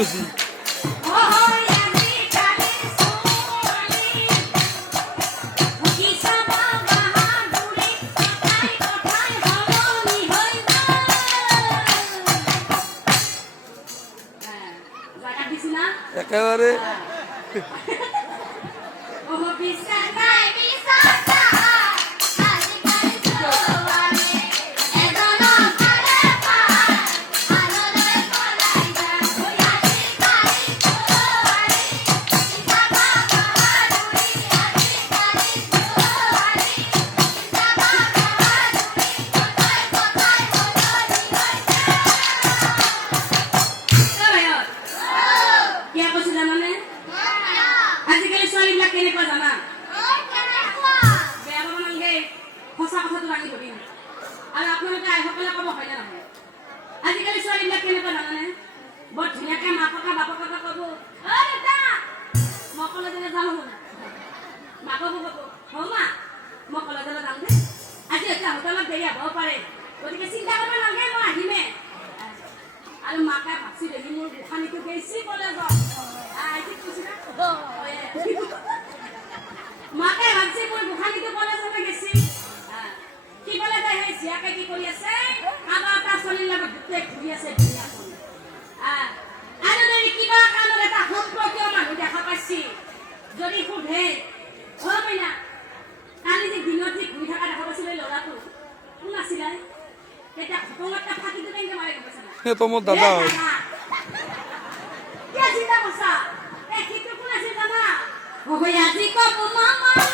হয়েছি একেবাৰে আজিকালি ছোৱালীবিলাক কেনেকুৱা জানানে বৰ ধুনীয়াকে মাককা বাপকাকা ক'ব অ দেউতা মই কলেজলৈ যাওঁ মাককো ক'ব হৌ মা মই কলেজলৈ যাওঁ দে আজি এতিয়া হোটেলত দেৰি হ'ব পাৰে গতিকে চিন্তা কৰিব নালাগে মই আহিমে আৰু মাকে ভাবছি দেখি মোৰ গোসানীটো গৈছি কলেজত মাকে ভাবছি মোৰ গোসানীটো কলেজলৈ গৈছি কি ক'লে তাই সেই জীয়াকে কি কৰি আছে কাবা এটা ছোৱালীৰ লগত গোটেই ঘূৰি আছে দুনিয়াখন আৰু যদি কিবা কাৰণত এটা সম্পৰ্কীয় মানুহ দেখা পাইছি যদি সোধে অ মইনা কালি যে দিনত যে ঘূৰি থকা দেখা পাইছিলে ল'ৰাটো কোন আছিলে তেতিয়া ঘটনাটা ফাটিটো কেনেকে মাৰে গম পাইছা না তোমাৰ দাদা হয় চিন্তা কৰিছা এই কিন্তু কোন আছিল জানা আজি কব মামা